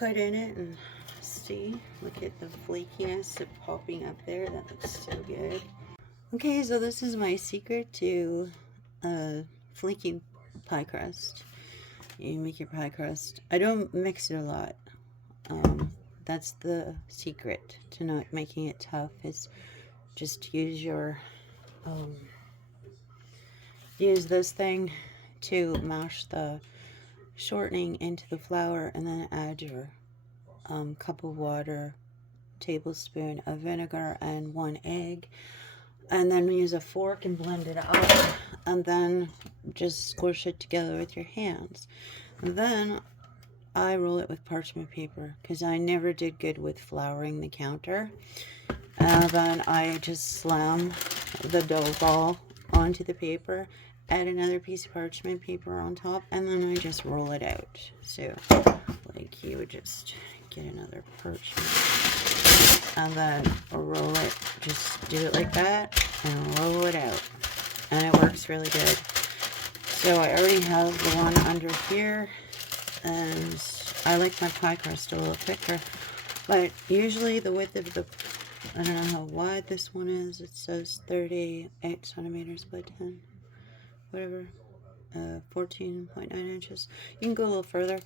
cut in it and see. Look at the flakiness of popping up there. That looks so good. Okay, so this is my secret to flaky pie crust. You make your pie crust. I don't mix it a lot. That's the secret to not making it tough, is just use your use this thing to mash the shortening into the flour, and then add your cup of water, tablespoon of vinegar, and 1 egg, and then use a fork and blend it up, and then just squish it together with your hands. And then I roll it with parchment paper because I never did good with flouring the counter. And then I just slam the dough ball onto the paper, add another piece of parchment paper on top, and then I just roll it out. So like you would just get another parchment and then roll it, just do it like that and roll it out, and it works really good. So I already have the one under here, and I like my pie crust a little thicker, but usually the width of the, I don't know how wide this one is, it says 38 centimeters by 10, whatever, 14.9 inches. You can go a little further,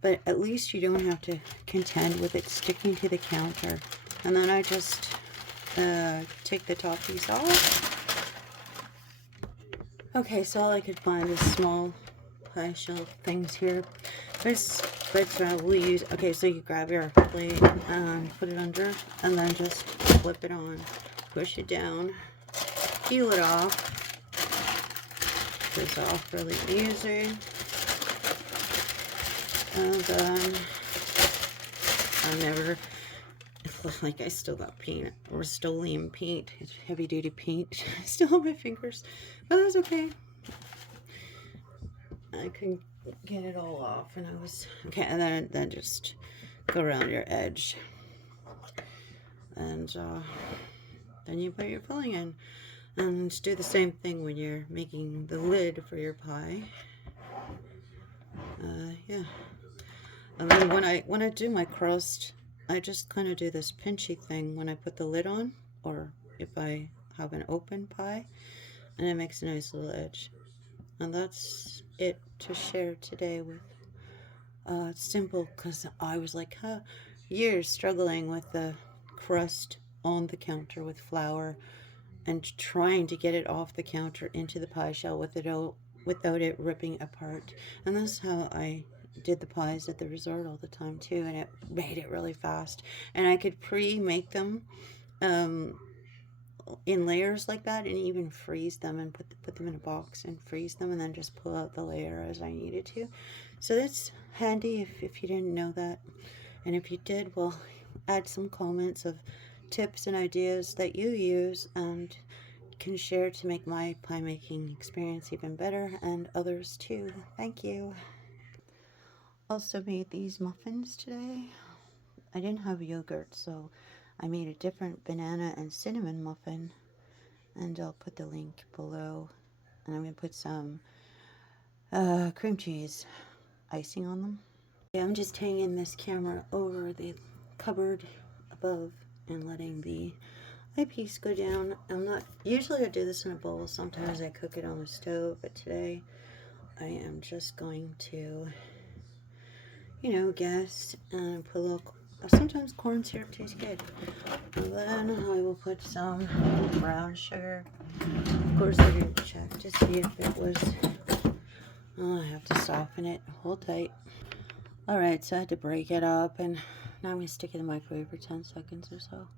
but at least you don't have to contend with it sticking to the counter. And then I just take the top piece off. Okay, so all I could find is small pie shell things here. But we'll use, okay, so you grab your plate and put it under, and then just flip it on, push it down, peel it off. This off really easy. And then I never, like, I still got paint, Rust-Oleum paint, it's heavy duty paint still on my fingers, but that's okay. I couldn't get it all off, and I was okay. And then just go around your edge, and then you put your filling in, and do the same thing when you're making the lid for your pie. Yeah. And then when I do my crust, I just kind of do this pinchy thing when I put the lid on, or if I have an open pie, and it makes a nice little edge. And that's it to share today with. It's simple because I was like years struggling with the crust on the counter with flour and trying to get it off the counter into the pie shell without it ripping apart. And that's how I did the pies at the resort all the time too, and it made it really fast. And I could pre-make them in layers like that, and even freeze them and put them in a box and freeze them, and then just pull out the layer as I needed to. So that's handy if you didn't know that. And if you did, well, add some comments of tips and ideas that you use and can share to make my pie making experience even better, and others too. Thank you. Also made these muffins today. I didn't have yogurt, so I made a different banana and cinnamon muffin, and I'll put the link below. And I'm going to put some cream cheese icing on them. Yeah, I'm just hanging this camera over the cupboard above and letting the eyepiece go down. Usually I do this in a bowl, sometimes I cook it on the stove, but today I am just going to, guess and put a little, sometimes corn syrup tastes good. And then I will put some brown sugar. Of course I didn't check to see if it was, I have to soften it, hold tight. Alright, so I had to break it up, and now I'm going to stick it in the microwave for 10 seconds or so.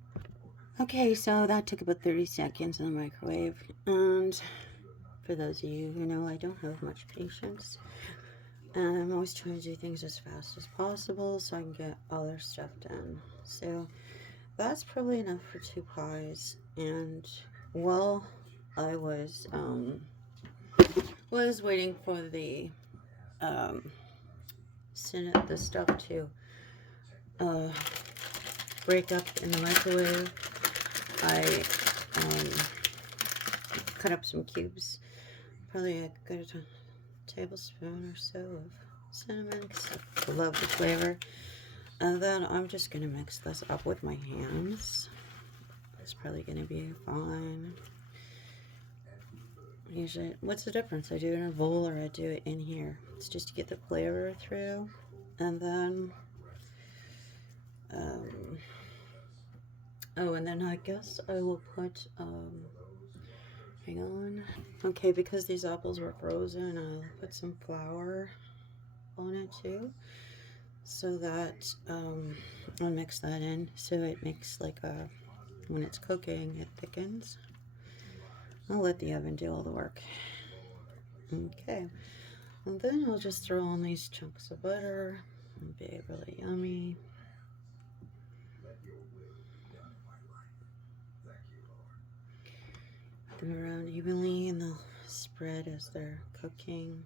Okay, so that took about 30 seconds in the microwave, and for those of you who know, I don't have much patience, and I'm always trying to do things as fast as possible so I can get all their stuff done. So that's probably enough for 2 pies, and while I was waiting for the stuff to break up in the microwave, I cut up some cubes, probably a good tablespoon or so of cinnamon because I love the flavor. And then I'm just going to mix this up with my hands. It's probably going to be fine. Usually, what's the difference? I do it in a bowl or I do it in here. It's just to get the flavor through. And then, oh, and then I guess I will put, hang on. Okay, because these apples were frozen, I'll put some flour on it too. So that, I'll mix that in so it makes like a, when it's cooking, it thickens. I'll let the oven do all the work. Okay, and then I'll just throw on these chunks of butter. It'll be really yummy. Put them around evenly and they'll spread as they're cooking.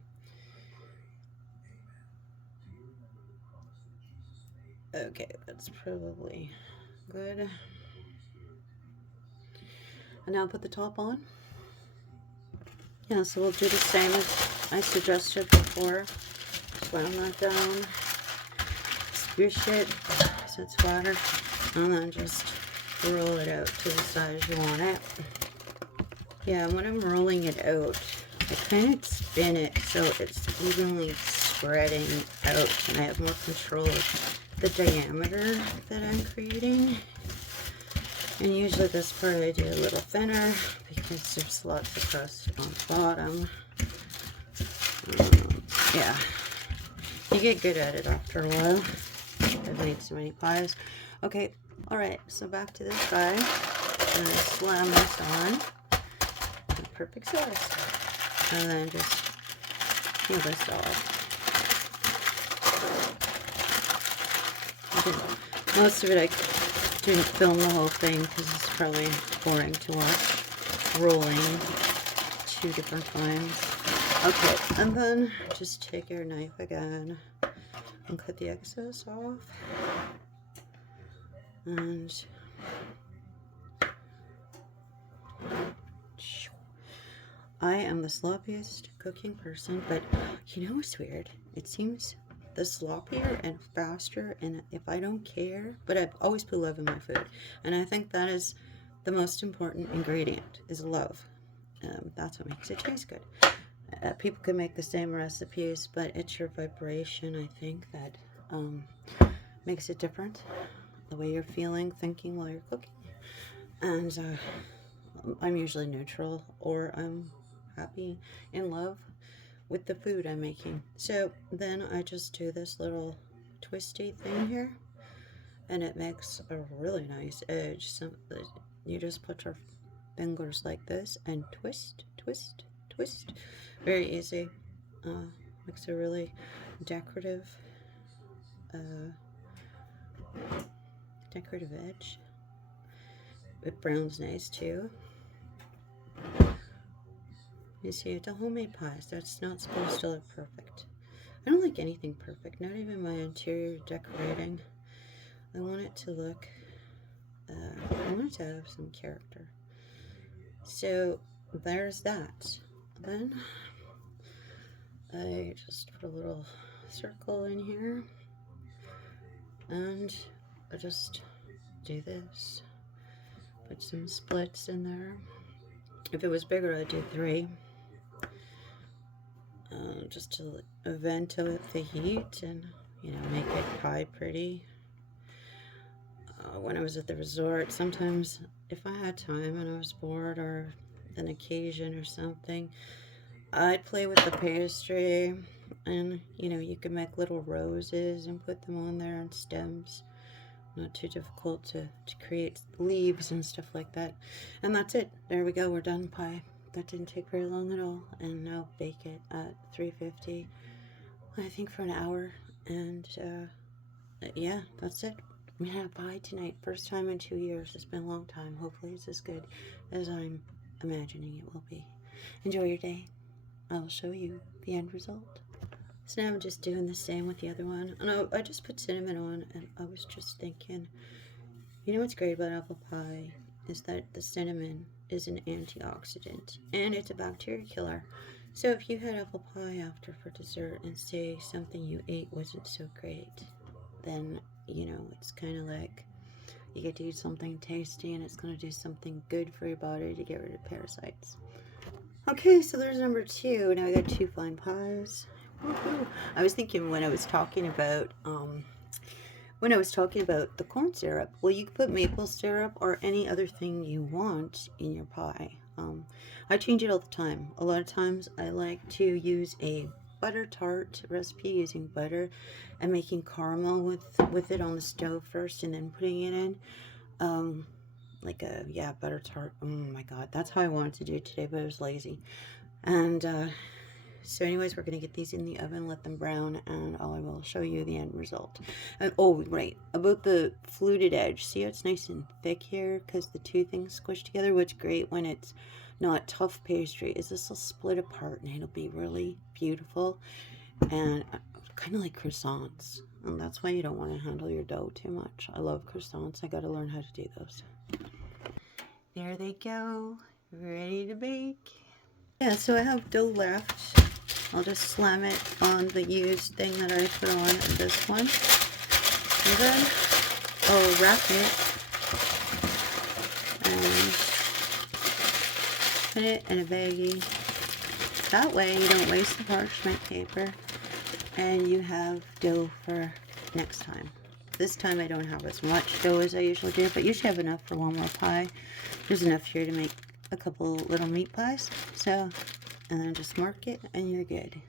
Okay, that's probably good. And now put the top on. Yeah, so we'll do the same as I suggested before. Slam that down. Squish it so it's flatter. And then just roll it out to the size you want it. Yeah, when I'm rolling it out, I kind of spin it so it's evenly spreading out and I have more control of the diameter that I'm creating. And usually this part I do a little thinner because there's lots of crust on the bottom. Yeah, you get good at it after a while. I've made so many pies. Okay, alright, so back to this guy. I'm going to slam this on. Perfect size. And then just peel this off. Most of it I didn't film the whole thing because it's probably boring to watch. Rolling 2 different times. Okay, and then just take your knife again and cut the excess off. And I am the sloppiest cooking person, but you know what's weird? It seems the sloppier and faster, and if I don't care, but I always put love in my food, and I think that is the most important ingredient, is love. That's what makes it taste good. People can make the same recipes, but it's your vibration, I think, that makes it different. The way you're feeling, thinking while you're cooking. And I'm usually neutral, or I'm happy, in love with the food I'm making. So then I just do this little twisty thing here, and it makes a really nice edge. So you just put your fingers like this and twist, twist, twist. Very easy. Makes a really decorative edge. It browns nice too. You see, it's a homemade pie, so it's not supposed to look perfect. I don't like anything perfect, not even my interior decorating. I want it to look, I want it to have some character. So there's that. Then I just put a little circle in here, and I just do this. Put some splits in there. If it was bigger, I'd do 3. Just to ventilate the heat and, you know, make it pie pretty. When I was at the resort, sometimes if I had time and I was bored or an occasion or something, I'd play with the pastry, and, you know, you can make little roses and put them on there and stems. Not too difficult to create leaves and stuff like that. And that's it. There we go. We're done pie. That didn't take very long at all. And now bake it at 350, I think, for an hour. And yeah, that's it. We had pie tonight. First time in 2 years. It's been a long time. Hopefully it's as good as I'm imagining it will be. Enjoy your day. I'll show you the end result. So now I'm just doing the same with the other one. And I just put cinnamon on, and I was just thinking, you know what's great about apple pie is that the cinnamon is an antioxidant, and it's a bacteria killer. So if you had apple pie after for dessert and say something you ate wasn't so great, then you know, it's kind of like you get to eat something tasty and it's going to do something good for your body to get rid of parasites. Okay, so there's number 2. Now I got 2 fine pies. Woohoo. I was thinking when I was talking about the corn syrup, well, you can put maple syrup or any other thing you want in your pie. I change it all the time. A lot of times I like to use a butter tart recipe using butter and making caramel with it on the stove first and then putting it in. Like a, yeah, butter tart. Oh my god, that's how I wanted to do it today, but I was lazy. And so anyways, we're going to get these in the oven, let them brown, and I will show you the end result. And, oh, right, about the fluted edge. See how it's nice and thick here? Because the two things squish together. What's great when it's not tough pastry is this will split apart, and it'll be really beautiful. And kind of like croissants. And that's why you don't want to handle your dough too much. I love croissants. I got to learn how to do those. There they go. Ready to bake. Yeah, so I have dough left. I'll just slam it on the used thing that I put on this one. And then I'll wrap it and put it in a baggie. That way you don't waste the parchment paper and you have dough for next time. This time I don't have as much dough as I usually do, but usually have enough for one more pie. There's enough here to make a couple little meat pies. So, and then just mark it and you're good.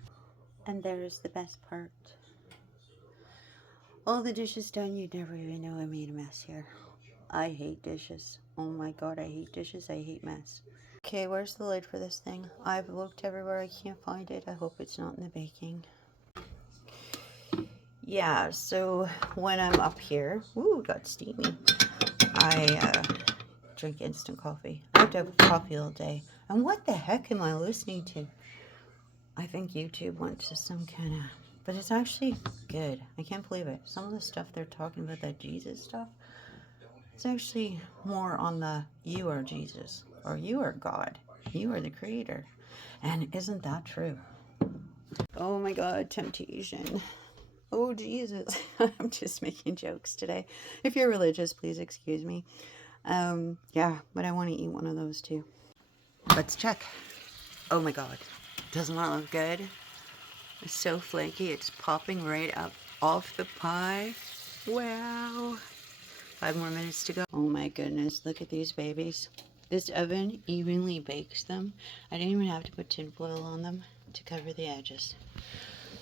And there's the best part. All the dishes done, you'd never even know I made a mess here. I hate dishes. Oh my god, I hate dishes. I hate mess. Okay, where's the lid for this thing? I've looked everywhere. I can't find it. I hope it's not in the baking. Yeah, so when I'm up here, ooh, got steamy. I drink instant coffee. I have to have coffee all day. And what the heck am I listening to? I think YouTube went to some kind of, but it's actually good. I can't believe it. Some of the stuff they're talking about, that Jesus stuff, it's actually more on the you are Jesus, or you are God, you are the creator. And isn't that true? Oh my god, temptation. Oh Jesus. I'm just making jokes today. If you're religious, please excuse me. Yeah, but I want to eat one of those too. Let's check. Oh my god. Doesn't that look good? It's so flaky. It's popping right up off the pie. Wow. 5 more minutes to go. Oh my goodness. Look at these babies. This oven evenly bakes them. I didn't even have to put tin foil on them to cover the edges.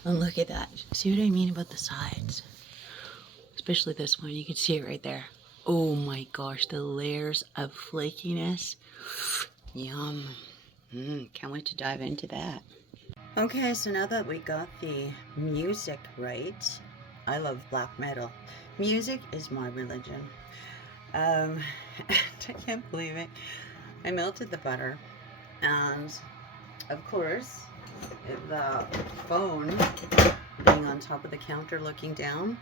And look at that. See what I mean about the sides? Especially this one. You can see it right there. Oh my gosh. The layers of flakiness. Yum. Can't wait to dive into that. Okay, so now that we got the music right, I love black metal. Music is my religion. I can't believe it. I melted the butter, and of course, the phone being on top of the counter looking down,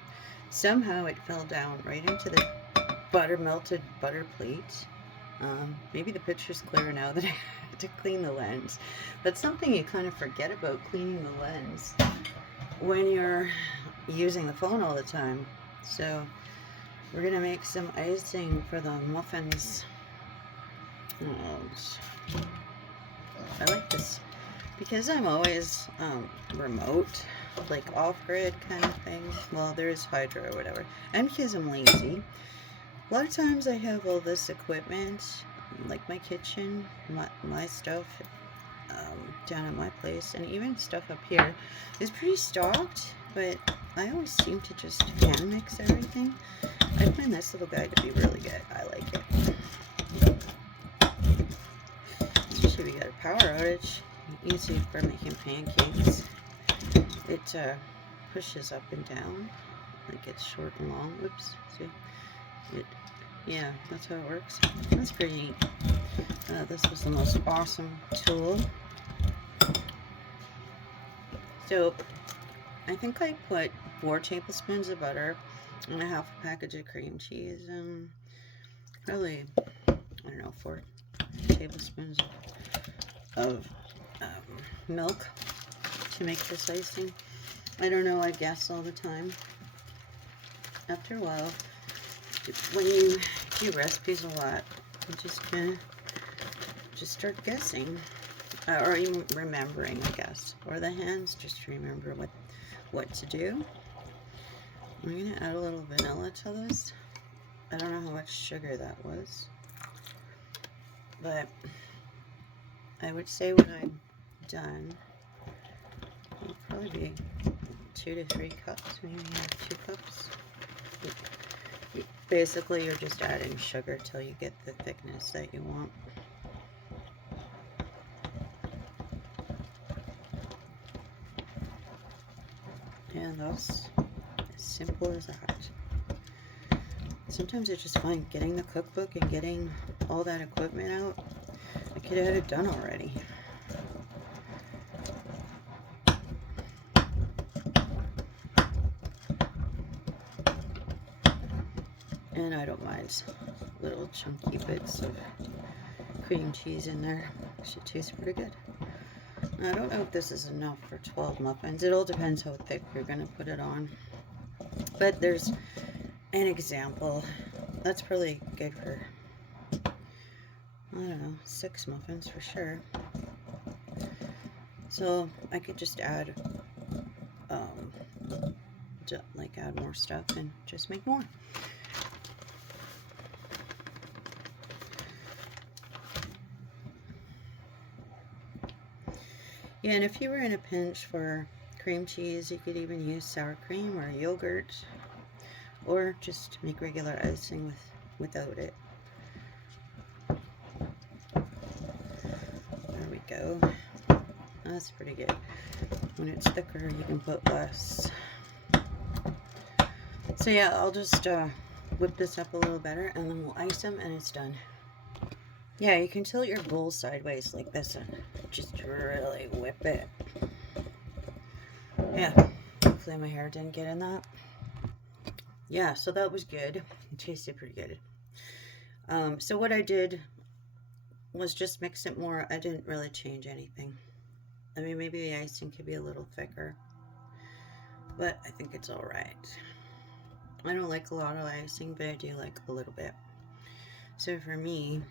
somehow it fell down right into the melted butter plate. Maybe the picture's clearer now that I had to clean the lens. That's something you kind of forget about, cleaning the lens when you're using the phone all the time. So we're gonna make some icing for the muffins. I like this because I'm always remote, like off-grid kind of thing. Well, there is hydro or whatever, and because I'm lazy. A lot of times I have all this equipment, like my kitchen, my stuff down at my place, and even stuff up here is pretty stocked, but I always seem to just hand mix everything. I find this little guy to be really good. I like it. Especially if we got a power outage. Easy for making pancakes. It pushes up and down, like it's short and long. Oops, see? Yeah, that's how it works. That's pretty neat. This was the most awesome tool. So, I think I put 4 tablespoons of butter and a half a package of cream cheese and probably, I don't know, 4 tablespoons of milk to make this icing. I don't know, I guess all the time. after a while, when you do recipes a lot, you just kind of just start guessing, or even remembering, I guess, or the hands just remember what to do. I'm gonna add a little vanilla to this. I don't know how much sugar that was, but I would say when I'm done, it'll probably be 2 to 3 cups, maybe 2 cups. Basically, you're just adding sugar till you get the thickness that you want. And that's as simple as that. Sometimes I just find getting the cookbook and getting all that equipment out, I could have had it done already. And I don't mind little chunky bits of cream cheese in there. Should taste pretty good. Now, I don't know if this is enough for 12 muffins. It all depends how thick you're going to put it on. But there's an example. That's probably good for, I don't know, 6 muffins for sure. So I could just add, add more stuff and just make more. Yeah, and if you were in a pinch for cream cheese, you could even use sour cream or yogurt, or just make regular icing without it. There we go. That's pretty good. When it's thicker, you can put less. So yeah, I'll just whip this up a little better, and then we'll ice them, and it's done. Yeah, you can tilt your bowl sideways like this and just really whip it. Yeah, hopefully my hair didn't get in that. Yeah, so that was good. It tasted pretty good. So what I did was just mix it more. I didn't really change anything. I mean, maybe the icing could be a little thicker, but I think it's all right. I don't like a lot of icing, but I do like a little bit. So for me,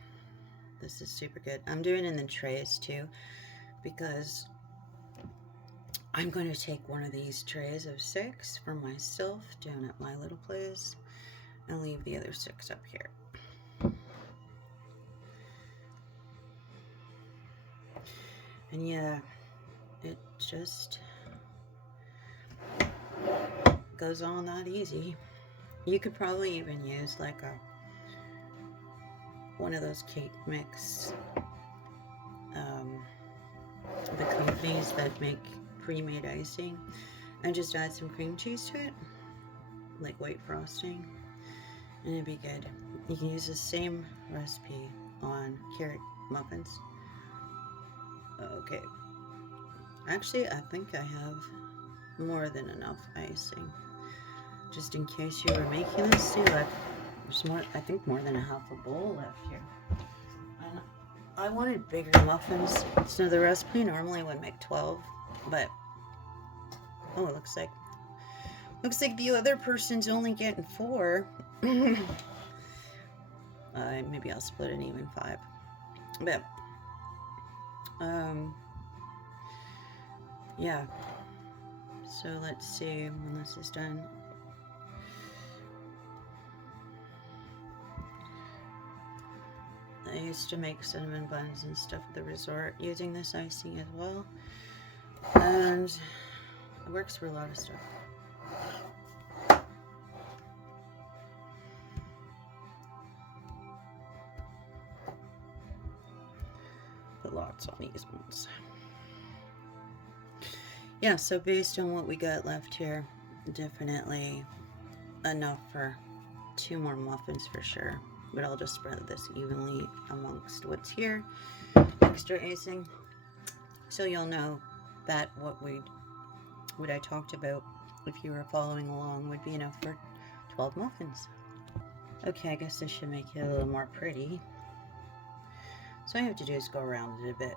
this is super good. I'm doing it in the trays too, because I'm going to take one of these trays of 6 for myself down at my little place and leave the other 6 up here. And yeah, it just goes on that easy. You could probably even use like one of those cake mix, the companies that make pre-made icing, and just add some cream cheese to it, like white frosting, and it'd be good. You can use the same recipe on carrot muffins. Okay, actually I think I have more than enough icing, just in case you were making this. See, like, there's more, I think more than a half a bowl left here. And I wanted bigger muffins, so the recipe normally would make 12, but oh, it looks like the other person's only getting 4. Maybe I'll split it even 5. But yeah. So let's see when this is done. I used to make cinnamon buns and stuff at the resort using this icing as well, and it works for a lot of stuff. Put lots on these ones. Yeah, so based on what we got left here, definitely enough for 2 more muffins for sure. But I'll just spread this evenly amongst what's here, extra icing, so you'll know that what I talked about, if you were following along, would be enough for 12 muffins. Okay, I guess this should make it a little more pretty. So all I have to do is go around it a bit.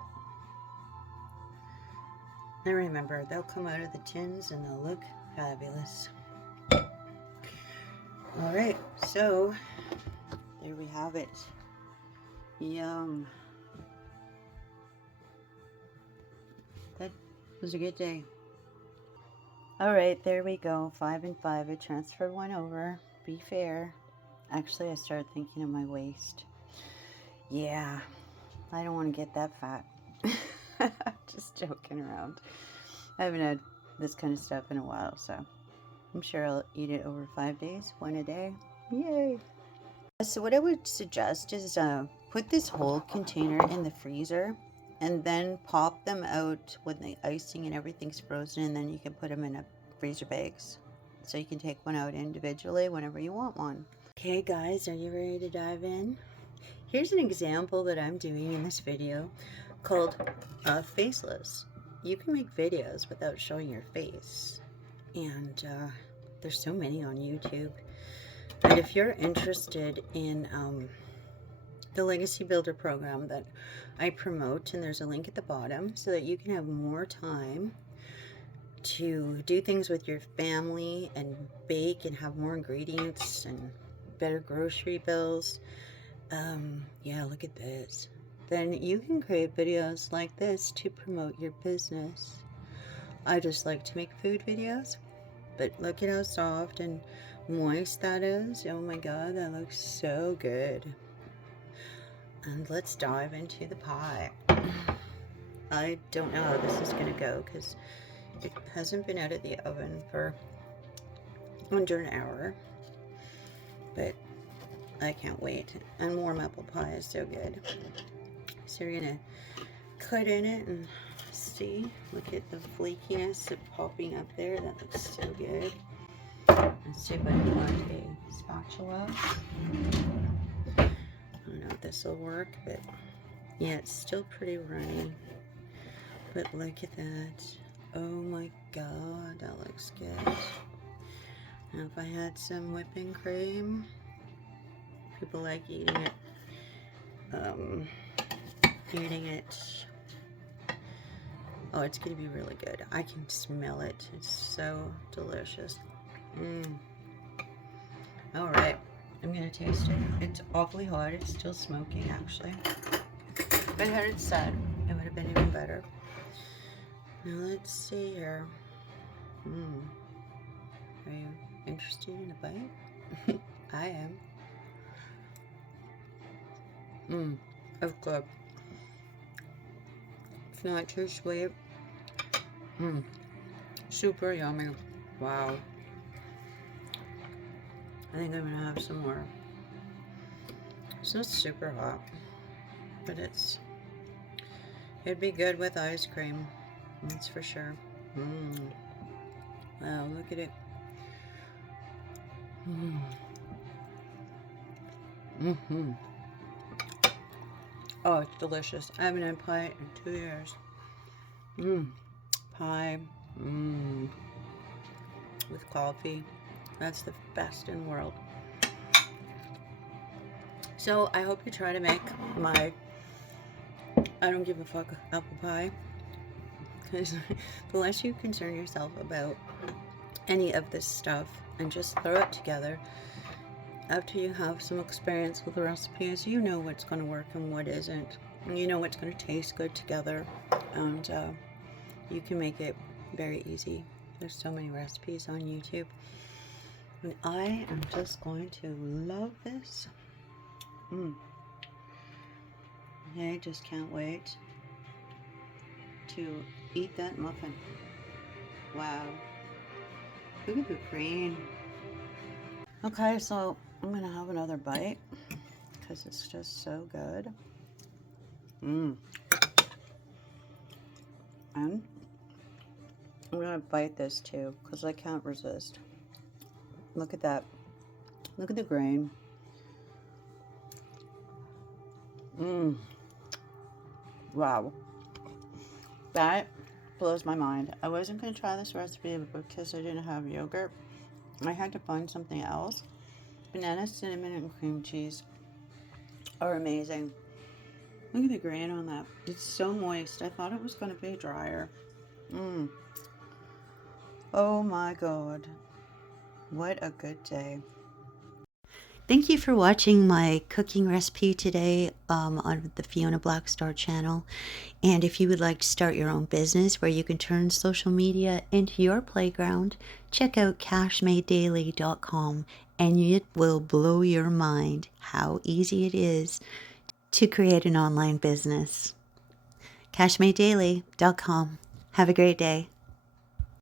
And remember, they'll come out of the tins and they'll look fabulous. All right, so there we have it. Yum. That was a good day. All right, there we go. 5 and 5. I transferred one over. Be fair. Actually, I started thinking of my waist. Yeah, I don't want to get that fat. Just joking around. I haven't had this kind of stuff in a while, so I'm sure I'll eat it over 5 days, one a day. Yay! So what I would suggest is put this whole container in the freezer and then pop them out when the icing and everything's frozen, and then you can put them in a freezer bags. So you can take one out individually whenever you want one. Okay guys, are you ready to dive in? Here's an example that I'm doing in this video called faceless. You can make videos without showing your face, and there's so many on YouTube. And if you're interested in the Legacy Builder program that I promote, and there's a link at the bottom so that you can have more time to do things with your family and bake and have more ingredients and better grocery bills. Yeah, look at this. Then you can create videos like this to promote your business. I just like to make food videos, but look at how soft and moist that is. Oh my god, that looks so good. And let's dive into the pie. I don't know how this is going to go because it hasn't been out of the oven for under an hour, but I can't wait. And warm apple pie is so good. So we're going to cut in it and see. Look at the flakiness of popping up there. That looks so good. Let's see if I can find a spatula. I don't know if this will work, but yeah, it's still pretty runny. But look at that. Oh my god, that looks good. Now if I had some whipping cream, people like eating it. Oh, it's gonna be really good. I can smell it. It's so delicious. All right, I'm gonna taste it. It's awfully hot. It's still smoking, actually. If I had it set, it would have been even better. Now let's see here. Are you interested in a bite? I am. It's good. It's not too sweet. Super yummy. Wow. I think I'm gonna have some more. It's not super hot, but it'd be good with ice cream. That's for sure. Wow, look at it. Oh, it's delicious. I haven't had pie in 2 years. Pie. With coffee. That's the best in the world. So I hope you try to make my I don't give a fuck apple pie, because the less you concern yourself about any of this stuff and just throw it together, after you have some experience with the recipes, you know what's going to work and what isn't, and you know what's going to taste good together, and you can make it very easy. There's so many recipes on YouTube, and I am just going to love this. I just can't wait to eat that muffin. Wow. Look at the green. Okay, so I'm gonna have another bite because it's just so good. And I'm gonna bite this too because I can't resist. Look at that. Look at the grain. Wow. That blows my mind. I wasn't going to try this recipe because I didn't have yogurt. I had to find something else. Banana, cinnamon, and cream cheese are amazing. Look at the grain on that. It's so moist. I thought it was going to be drier. Oh my god. What a good day. Thank you for watching my cooking recipe today on the Fiona Blackstar channel. And if you would like to start your own business where you can turn social media into your playground, check out cashmadedaily.com and it will blow your mind how easy it is to create an online business. cashmadedaily.com. Have a great day.